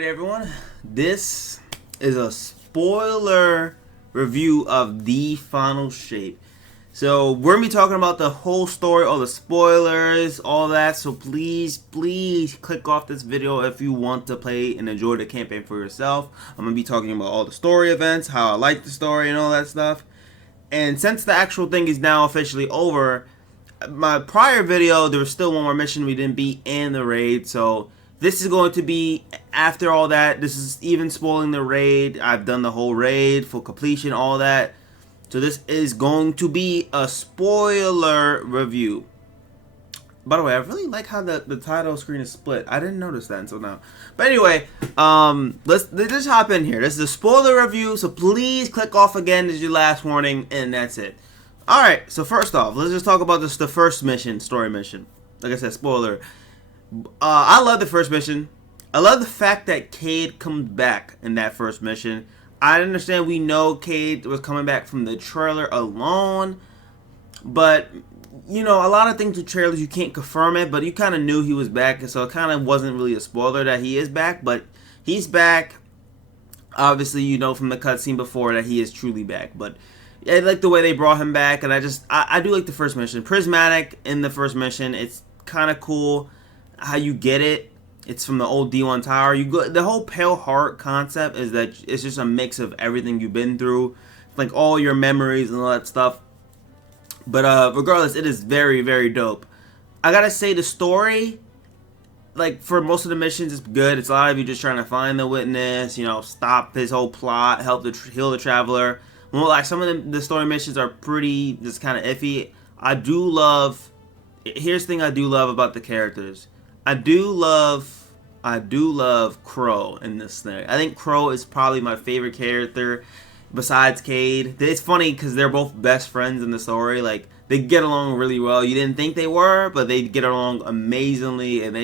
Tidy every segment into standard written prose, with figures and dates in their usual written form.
Alright everyone, this is a spoiler review of The Final Shape. So we're going to be talking about the whole story, all the spoilers, all that, so please click off this video if you want to play and enjoy the campaign for yourself. I'm going to be talking about all the story events, how I like the story and all that stuff. And since the actual thing is now officially over, my prior video, there was still one more mission we didn't beat in the raid, so this is going to be after all that. This is even spoiling the raid. I've done the whole raid, full completion, all that. So this is going to be a spoiler review. By the way, I really like how the title screen is split. I didn't notice that until now. But anyway, let's just hop in here. This is a spoiler review, so please click off again as your last warning, and that's it. Alright, so first off, let's just talk about the first mission, story mission. Like I said, spoiler. I love the first mission. I love the fact that Cayde comes back in that first mission. I understand we know Cayde was coming back from the trailer alone, but you know, a lot of things with trailers you can't confirm it, but you kind of knew he was back, and so it kind of wasn't really a spoiler that he is back, but he's back. Obviously, you know from the cutscene before that he is truly back, but I like the way they brought him back, and I do like the first mission. Prismatic in the first mission, it's kind of cool how you get it. It's from the old D1 Tower. The whole Pale Heart concept is that it's just a mix of everything you've been through, like all your memories and all that stuff. But regardless, it is very, very dope. I gotta say, the story, like for most of the missions, is good. It's a lot of you just trying to find the witness, you know, stop his whole plot, help heal the traveler. Well, like some of the story missions are pretty just kind of iffy. I do love. Here's the thing I do love about the characters. I do love Crow in this thing. I think Crow is probably my favorite character besides Cayde. It's funny because they're both best friends in the story. Like, they get along really well. You didn't think they were, but they get along amazingly, and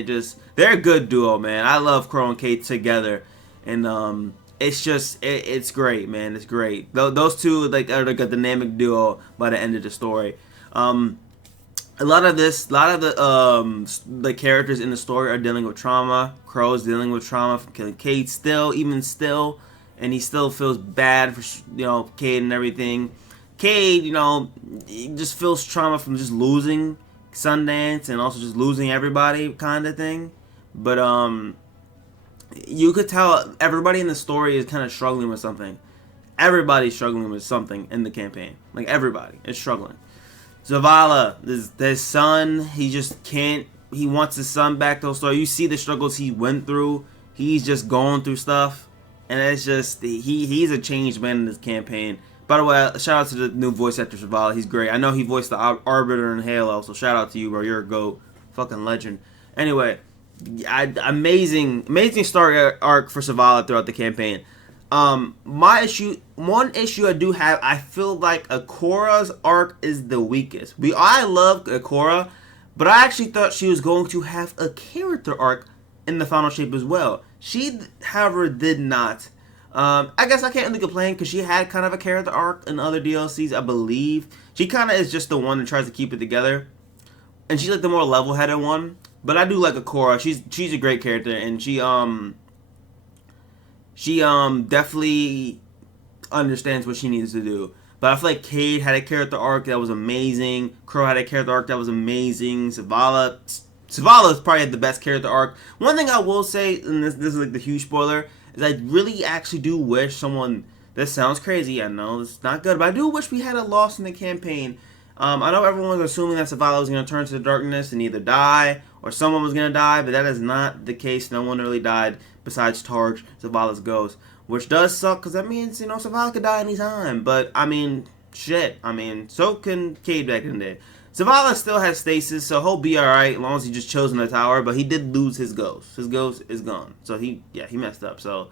they're a good duo, man. I love Crow and Cayde together, and it's just it's great, man. It's great. Those two are like a dynamic duo by the end of the story. A lot of the characters in the story are dealing with trauma. Crow is dealing with trauma from killing Cayde still, and he still feels bad for Cayde and everything. Cayde, he just feels trauma from just losing Sundance and also just losing everybody, kind of thing. But you could tell everybody in the story is kind of struggling with something. Everybody's struggling with something in the campaign. Like, everybody is struggling. Zavala, his son, he just can't. He wants his son back to the story. You see the struggles he went through. He's just going through stuff, and it's just he's a changed man in this campaign. By the way, shout out to the new voice actor Zavala. He's great. I know he voiced the Arbiter in Halo, so shout out to you, bro. You're a GOAT, fucking legend. Anyway, amazing story arc for Zavala throughout the campaign. One issue I do have, I feel like Ikora's arc is the weakest. I loved Ikora, but I actually thought she was going to have a character arc in the Final Shape as well. She, however, did not. I guess I can't really complain because she had kind of a character arc in other DLCs, I believe. She kind of is just the one that tries to keep it together, and she's like the more level-headed one. But I do like Ikora. She's a great character, and she definitely understands what she needs to do. But I feel like Cayde had a character arc that was amazing. Crow had a character arc that was amazing. Zavala is probably the best character arc. One thing I will say, and this is like the huge spoiler, is I really actually do wish someone. This sounds crazy, I know it's not good, but I do wish we had a loss in the campaign. I know everyone was assuming that Zavala was going to turn to the darkness and either die or someone was going to die, but that is not the case. No one really died besides Targe, Zavala's ghost, which does suck because that means, Zavala could die anytime. But, I mean, shit. I mean, so can Cayde back in the day. Zavala still has stasis, so he'll be alright as long as he just chills in the tower, but he did lose his ghost. His ghost is gone. So he messed up. So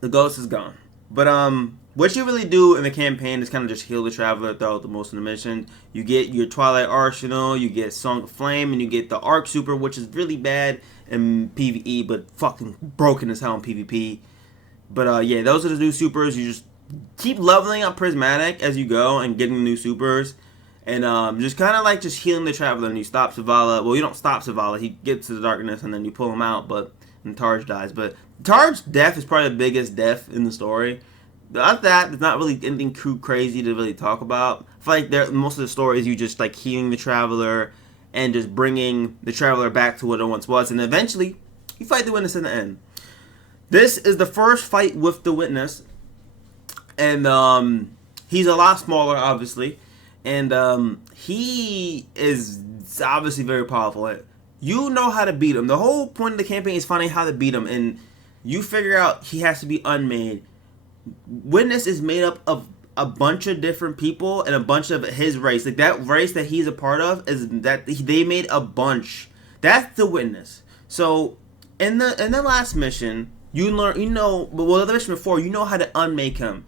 the ghost is gone. But what you really do in the campaign is kind of just heal the traveler throughout the most of the mission. You get your Twilight Arsenal, you get Song of Flame, and you get the Arc Super, which is really bad in PvE, but fucking broken as hell in PvP. But yeah, those are the new supers. You just keep leveling up Prismatic as you go and getting new supers. And just kind of like just healing the traveler, and you stop Zavala. Well, you don't stop Zavala. He gets to the darkness, and then you pull him out. But and Targe dies. But Targe's death is probably the biggest death in the story. Without that, there's not really anything too crazy to really talk about. I feel like most of the story is you just like healing the Traveler and just bringing the Traveler back to what it once was, and eventually you fight the Witness in the end. This is the first fight with the Witness, and he's a lot smaller, obviously, and he is obviously very powerful. You know how to beat him. The whole point of the campaign is finding how to beat him, and you figure out he has to be unmade. Witness is made up of a bunch of different people and a bunch of his race. Like that race that he's a part of is that they made a bunch. That's the Witness. So in the last mission, you learn, the mission before, you know how to unmake him.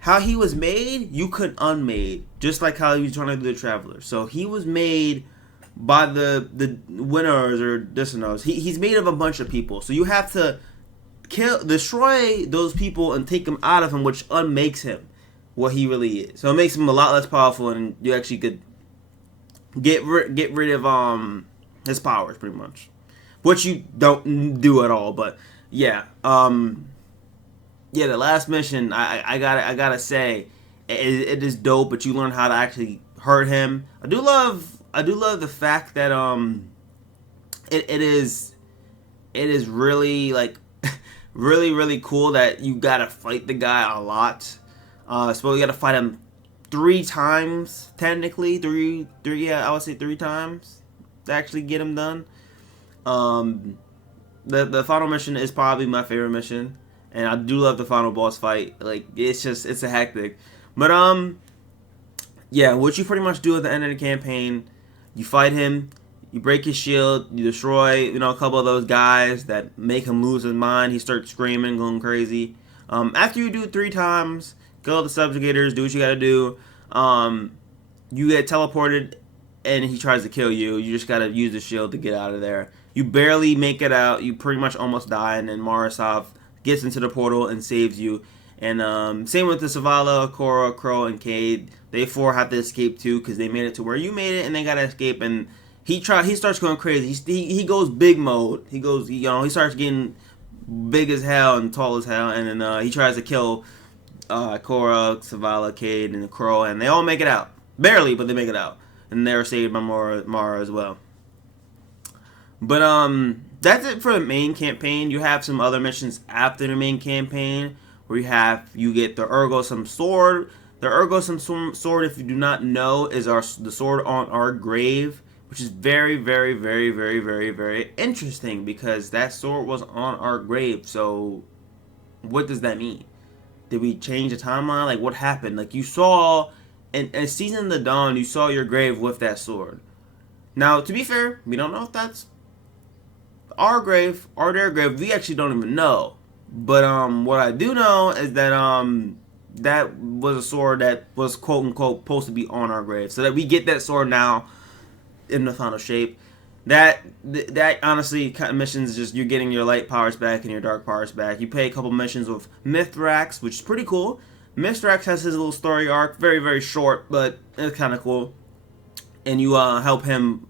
How he was made, you could unmade, just like how he was trying to do the Traveler. So he was made by the winners or dissoners. He's made of a bunch of people. So you have to destroy those people and take them out of him, which unmakes him what he really is. So it makes him a lot less powerful, and you actually could get rid of his powers pretty much, which you don't do at all. But yeah, the last mission, I gotta say, it is dope. But you learn how to actually hurt him. I do love the fact that it is really like really, really cool that you gotta fight the guy a lot. So you gotta fight him 3 times, technically. I would say 3 times to actually get him done. The final mission is probably my favorite mission, and I do love the final boss fight. Like, it's a hectic. But yeah, what you pretty much do at the end of the campaign, you fight him. You break his shield, you destroy, a couple of those guys that make him lose his mind. He starts screaming, going crazy. After you do it 3 times, kill the subjugators, do what you gotta do. You get teleported, and he tries to kill you. You just gotta use the shield to get out of there. You barely make it out. You pretty much almost die, and then Marasov gets into the portal and saves you. And same with the Zavala, Cora, Crow, and Cayde. They 4 have to escape too, because they made it to where you made it, and they gotta escape. And he starts going crazy. He goes big mode. He starts getting big as hell and tall as hell, and then he tries to kill Cora, Zavala, Cayde, and the Crow, and they all make it out. Barely, but they make it out. And they're saved by Mara as well. But that's it for the main campaign. You have some other missions after the main campaign where you get the Urgosum sword. The Urgosum sword, if you do not know, is the sword on our grave, which is very, very, very, very, very, very interesting because that sword was on our grave. So what does that mean? Did we change the timeline? Like, what happened? Like, you saw in Season of the Dawn, you saw your grave with that sword. Now, to be fair, we don't know if that's our grave or their grave. We actually don't even know. But what I do know is that that was a sword that was quote unquote supposed to be on our grave. So that we get that sword now in the final shape. That honestly kind of missions is just you're getting your light powers back and your dark powers back. You play a couple missions with Mithrax, which is pretty cool. Mithrax has his little story arc, very, very short, but it's kind of cool. And you help him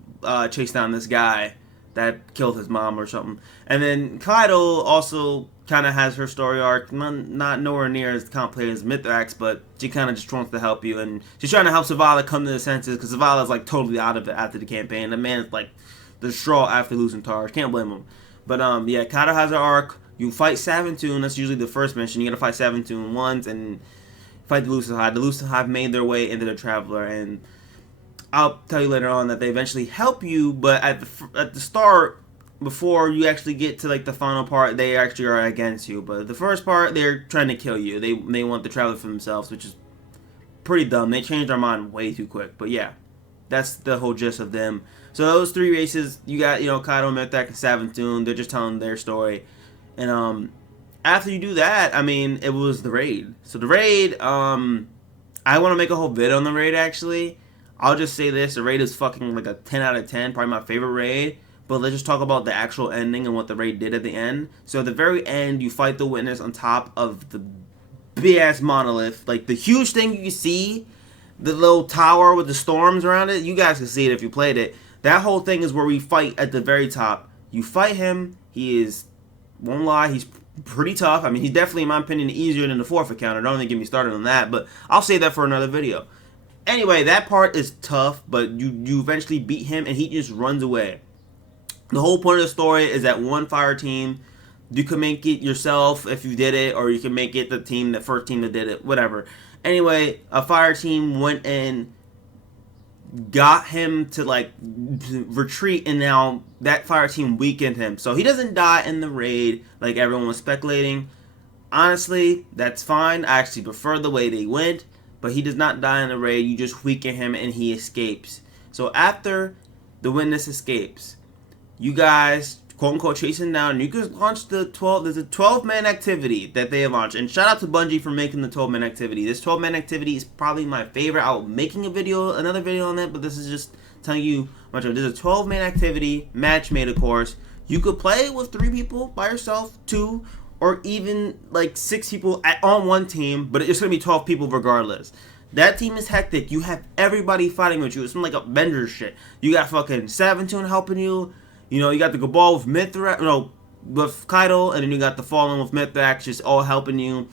chase down this guy that killed his mom or something. And then Kaido also kind of has her story arc, not nowhere near as complicated as Mithrax, but she kind of just wants to help you, and she's trying to help Zavala come to the senses, because Zavala's like totally out of it after the campaign. The man's like the straw after losing Targe. Can't blame him. But yeah, Kaido has her arc. You fight Savantoon. That's usually the first mission. You gotta fight Savantoon once and fight the Lucid Hive. The Lucid Hive made their way into the Traveler, and I'll tell you later on that they eventually help you, but at the start, before you actually get to like the final part, they actually are against you. But the first part, they're trying to kill you. They want the Traveler for themselves, which is pretty dumb. They changed their mind way too quick. But yeah, that's the whole gist of them. So those 3 races, you got Kaido, Mithrax, and Savantoon. They're just telling their story, and after you do that, I mean, it was the raid. So the raid, I want to make a whole vid on the raid actually. I'll just say this, the raid is fucking like a 10 out of 10, probably my favorite raid. But let's just talk about the actual ending and what the raid did at the end. So at the very end, you fight the Witness on top of the big-ass monolith. Like, the huge thing you can see, the little tower with the storms around it, you guys can see it if you played it. That whole thing is where we fight at the very top. You fight him, He is, won't lie, he's pretty tough. I mean, he's definitely, in my opinion, easier than the fourth encounter. Don't even get me started on that, but I'll save that for another video. Anyway, that part is tough, but you eventually beat him, and he just runs away. The whole point of the story is that one fire team, you can make it yourself if you did it, or you can make it the team, the first team that did it, whatever. Anyway, a fire team went and got him to like retreat, and now that fire team weakened him. So he doesn't die in the raid like everyone was speculating. Honestly, that's fine. I actually prefer the way they went, but he does not die in the raid. You just weaken him and he escapes. So after the witness escapes, you guys quote unquote chasing down, and you can launch the 12. There's a 12-man activity that they have launched, and shout out to Bungie for making the 12-man activity. This 12-man activity is probably my favorite. I'll be making another video on that, but this is just telling you much of it. There's a 12-man activity, match made, of course. You could play with 3 people by yourself, 2, or even like 6 people on one team, but it's gonna be 12 people regardless. That team is hectic. You have everybody fighting with you. It's some like Avengers shit. You got fucking Savantune helping you. You know, you got the Cabal with Mithrax, with Kaido, and then you got the Fallen with Mithrax, just all helping you.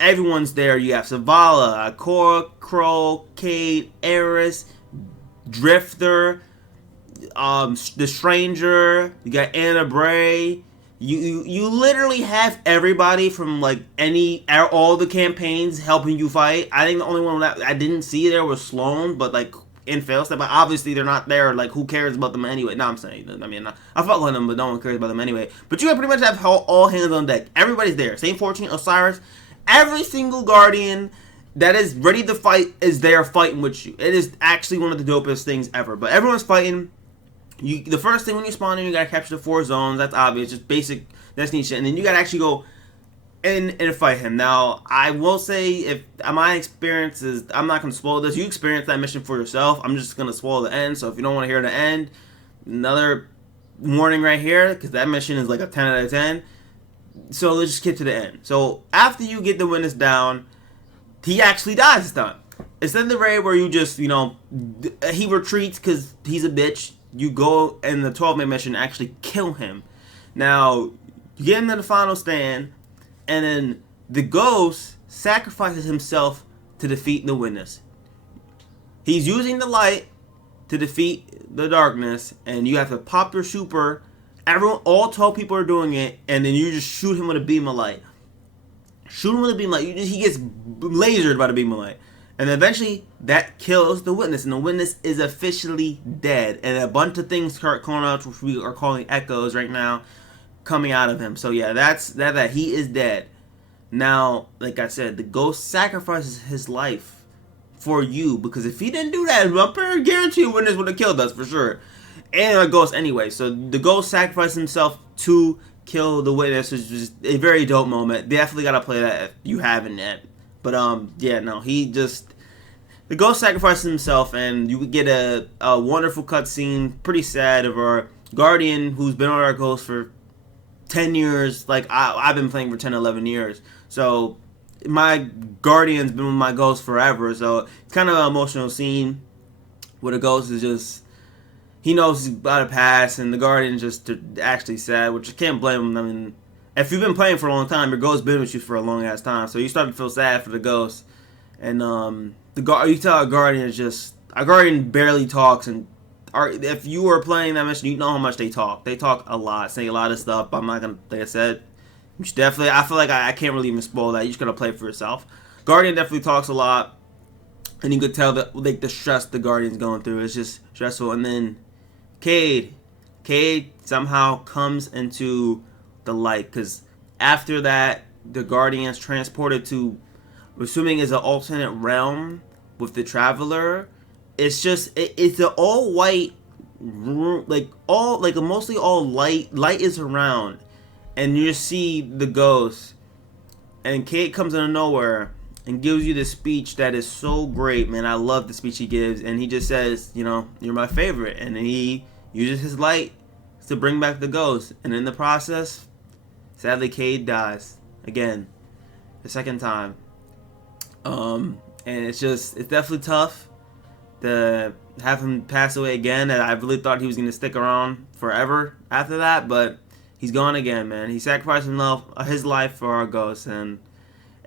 Everyone's there. You have Zavala, Korra, Crow, Cade, Eris, Drifter, the Stranger. You got Anna Bray. You literally have everybody from like all the campaigns helping you fight. I think the only one that I didn't see there was Sloane, but like in Failstep, but obviously they're not there. Like, who cares about them anyway? No, I'm saying, I mean, I fuck with them, but no one cares about them anyway. But you pretty much have all hands on deck. Everybody's there. Saint 14, Osiris, every single Guardian that is ready to fight is there fighting with you. It is actually one of the dopest things ever. But everyone's fighting. The first thing when you spawn in, you gotta capture the 4 zones. That's obvious, just basic Destiny shit. And then you gotta actually go and fight him. Now, I will say, if my experience is, I'm not gonna spoil this. You experience that mission for yourself. I'm just gonna spoil the end. So if you don't want to hear the end, another warning right here, because that mission is like a 10 out of 10. So let's just get to the end. So after you get the witness down, he actually dies this time. Instead of the raid where you just, he retreats because he's a bitch. You go in the 12-man mission and actually kill him. Now, you get him to the final stand, and then the ghost sacrifices himself to defeat the witness. He's using the light to defeat the darkness, and you have to pop your super. All 12 people are doing it, and then you just shoot him with a beam of light. Shoot him with a beam of light. He gets lasered by the beam of light. And eventually, that kills the witness, and the witness is officially dead. And a bunch of things start coming out, which we are calling echoes right now, coming out of him. So yeah, that's that. He is dead. Now, like I said, the ghost sacrifices his life for you, because if he didn't do that, I'm pretty guarantee the witness would have killed us for sure. And a ghost anyway. So the ghost sacrificed himself to kill the witness, which is just a very dope moment. Definitely gotta play that if you haven't yet. But yeah, no, the ghost sacrifices himself, and you get a wonderful cutscene, pretty sad, of our guardian who's been on our ghost for 10 years. Like, I've been playing for 10, 11 years. So my guardian's been with my ghost forever. So it's kind of an emotional scene where the ghost is just, he knows he's about to pass, and the guardian's just actually sad, which I can't blame him. I mean, if you've been playing for a long time, your ghost's been with you for a long ass time, so you start to feel sad for the ghost. And you tell a guardian is just, a guardian barely talks, and if you were playing that mission, you know how much they talk. They talk a lot, say a lot of stuff. I'm not gonna, like I said, you should definitely, I feel like I can't really even spoil that. You just gotta play it for yourself. Guardian definitely talks a lot, and you could tell that, like, the stress the Guardian's going through. It's just stressful. And then Cade somehow comes into the light, because after that, the Guardian's transported to, assuming is an alternate realm with the Traveler. It's just it's an all white room, mostly all light. Light is around, and you just see the ghost. And Cade comes out of nowhere and gives you this speech that is so great, man. I love the speech he gives, and he just says, you're my favorite, and he uses his light to bring back the ghost, and in the process, sadly, Cade dies again, the second time. And it's definitely tough to have him pass away again. And I really thought he was going to stick around forever after that, but He's gone again, man. He sacrificed his life for our ghosts, and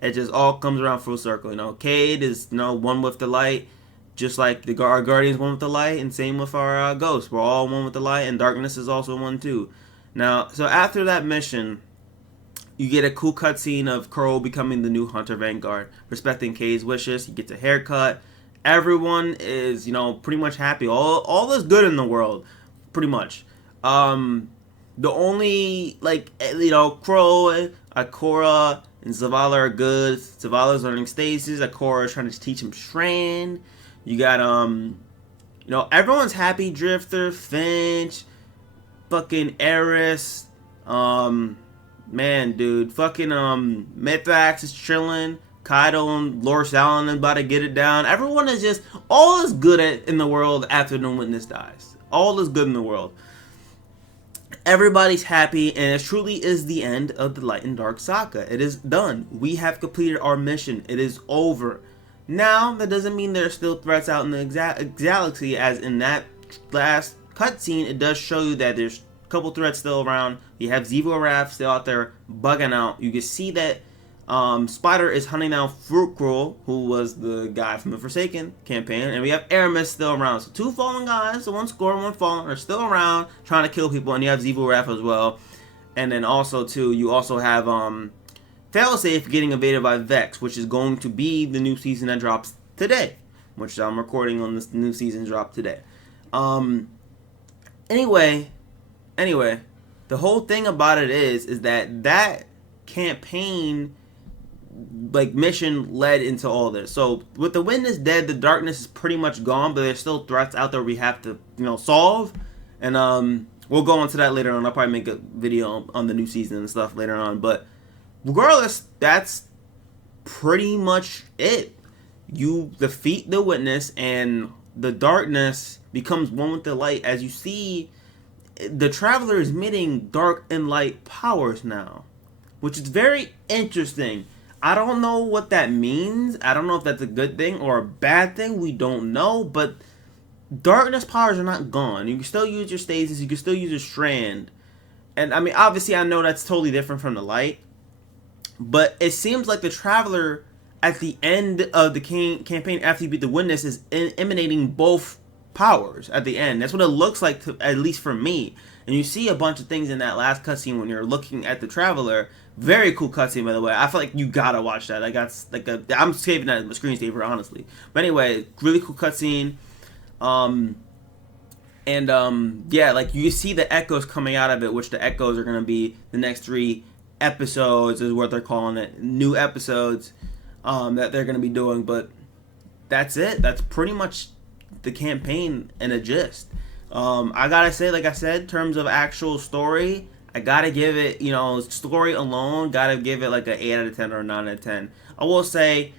it just all comes around full circle. You know, Cade is one with the light, just like our Guardians one with the light, and same with our ghosts. We're all one with the light, and darkness is also one too. Now, so after that mission, you get a cool cutscene of Crow becoming the new Hunter Vanguard, respecting Cade's wishes. He gets a haircut. Everyone is, pretty much happy. All is good in the world, pretty much. The only, Crow, Ikora, and Zavala are good. Zavala's learning stasis. Ikora is trying to teach him Shran. You got, everyone's happy. Drifter, Finch, fucking Eris, man, dude, fucking Mithrax is chilling. Kaido and Lord Salon about to get it down. Everyone is just all is good in the world after the Witness dies. All is good in the world. Everybody's happy, and it truly is the end of the Light and Dark saga. It is done. We have completed our mission. It is over. Now, that doesn't mean there are still threats out in the galaxy, as in that last cutscene, it does show you that there's couple threats still around. You have Zevo Raph still out there bugging out. You can see that Spider is hunting down Fruitcrow, who was the guy from the Forsaken campaign, and we have Aramis still around. So two fallen guys, so one score, one fallen, are still around trying to kill people, and you have Zevo Raph as well. And then also too, you also have Failsafe getting evaded by Vex, which is going to be the new season that drops today, which I'm recording on this new season drop today. Anyway, the whole thing about it is that campaign, mission led into all this. So with the Witness dead, the darkness is pretty much gone, but there's still threats out there we have to, solve. And we'll go into that later on. I'll probably make a video on the new season and stuff later on. But regardless, that's pretty much it. You defeat the Witness, and the darkness becomes one with the light. As you see, the Traveler is emitting dark and light powers now, which is very interesting. I don't know what that means. I don't know if that's a good thing or a bad thing. We don't know, but darkness powers are not gone. You can still use your stasis. You can still use your strand. And, I mean, obviously, I know that's totally different from the light, but it seems like the Traveler, at the end of the campaign, after you beat the Witness, is emanating both powers at the end. That's what it looks like, at least for me. And you see a bunch of things in that last cutscene when you're looking at the Traveler. Very cool cutscene, by the way. I feel like you gotta watch that. I'm saving that as my screensaver, honestly. But anyway, really cool cutscene. Yeah, you see the echoes coming out of it, which the echoes are gonna be the next 3 episodes, is what they're calling it. New episodes that they're gonna be doing. But that's it. That's pretty much the campaign in a gist. I gotta say, like I said, in terms of actual story, I gotta give it, story alone, gotta give it like an 8 out of 10 or a 9 out of 10. I will say,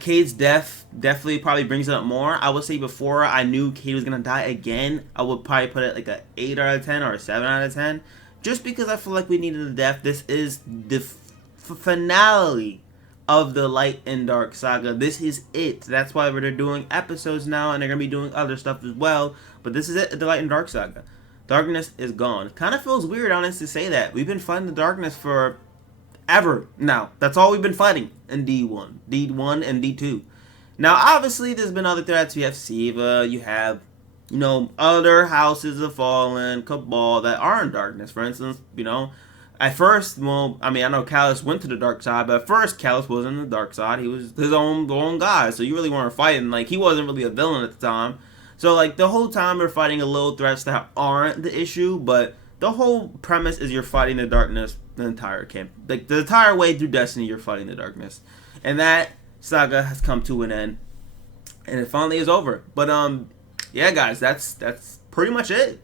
Cade's death definitely probably brings it up more. I would say before I knew Cade was gonna die again, I would probably put it like a 8 out of 10 or a 7 out of 10. Just because I feel like we needed a death. This is the finale of the Light and Dark saga. This is it. That's why they're doing episodes now, and they're going to be doing other stuff as well. But this is it, the Light and Dark saga. Darkness is gone. Kind of feels weird, honestly, to say that. We've been fighting the darkness for ever now. That's all we've been fighting in D1. D1 and D2. Now, obviously, there's been other threats. You have Siva. You have, other houses of Fallen, Cabal that are in darkness. For instance, at first, I know Calus went to the dark side, but at first, Calus wasn't the dark side. He was his own guy, so you really weren't fighting. He wasn't really a villain at the time. So, the whole time we're fighting a little threats that aren't the issue, but the whole premise is you're fighting the darkness the entire camp. The entire way through Destiny, you're fighting the darkness. And that saga has come to an end. And it finally is over. But, yeah, guys, that's pretty much it.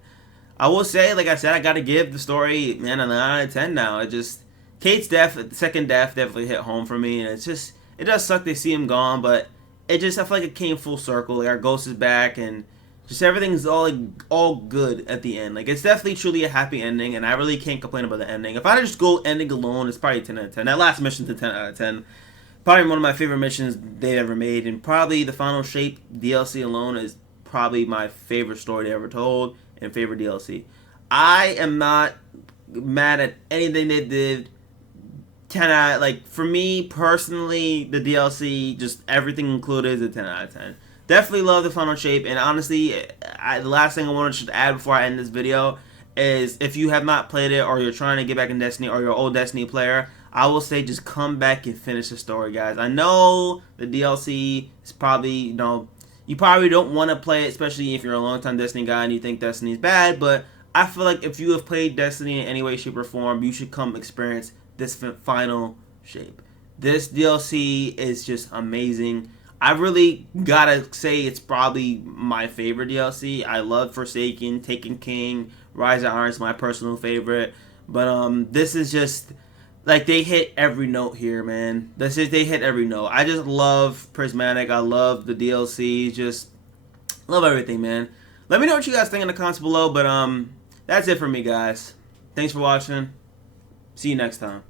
I will say, like I said, I gotta give the story, a 9 out of 10 now. Kate's death, second death, definitely hit home for me, and it does suck to see him gone, but I feel like it came full circle. Our ghost is back, and just everything's all good at the end. It's definitely truly a happy ending, and I really can't complain about the ending. If I just go ending alone, it's probably 10 out of 10. That last mission's a 10 out of 10. Probably one of my favorite missions they've ever made, and probably the Final Shape DLC alone is probably my favorite story they ever told and favorite DLC. I am not mad at anything they did. 10 out, like, for me personally, the DLC, just everything included, is a 10 out of 10. Definitely love the Final Shape, and honestly, the last thing I wanted to add before I end this video is, if you have not played it, or you're trying to get back in Destiny, or you're an old Destiny player, I will say just come back and finish the story, guys. I know the DLC is probably, you probably don't want to play it, especially if you're a long-time Destiny guy and you think Destiny is bad, but I feel like if you have played Destiny in any way, shape, or form, you should come experience this Final Shape. This DLC is just amazing. I really gotta say it's probably my favorite DLC. I love Forsaken, Taken King, Rise of Iron is my personal favorite. But this is just like they hit every note here, man. They hit every note. I just love Prismatic. I love the DLC. Just love everything, man. Let me know what you guys think in the comments below. But that's it for me, guys. Thanks for watching. See you next time.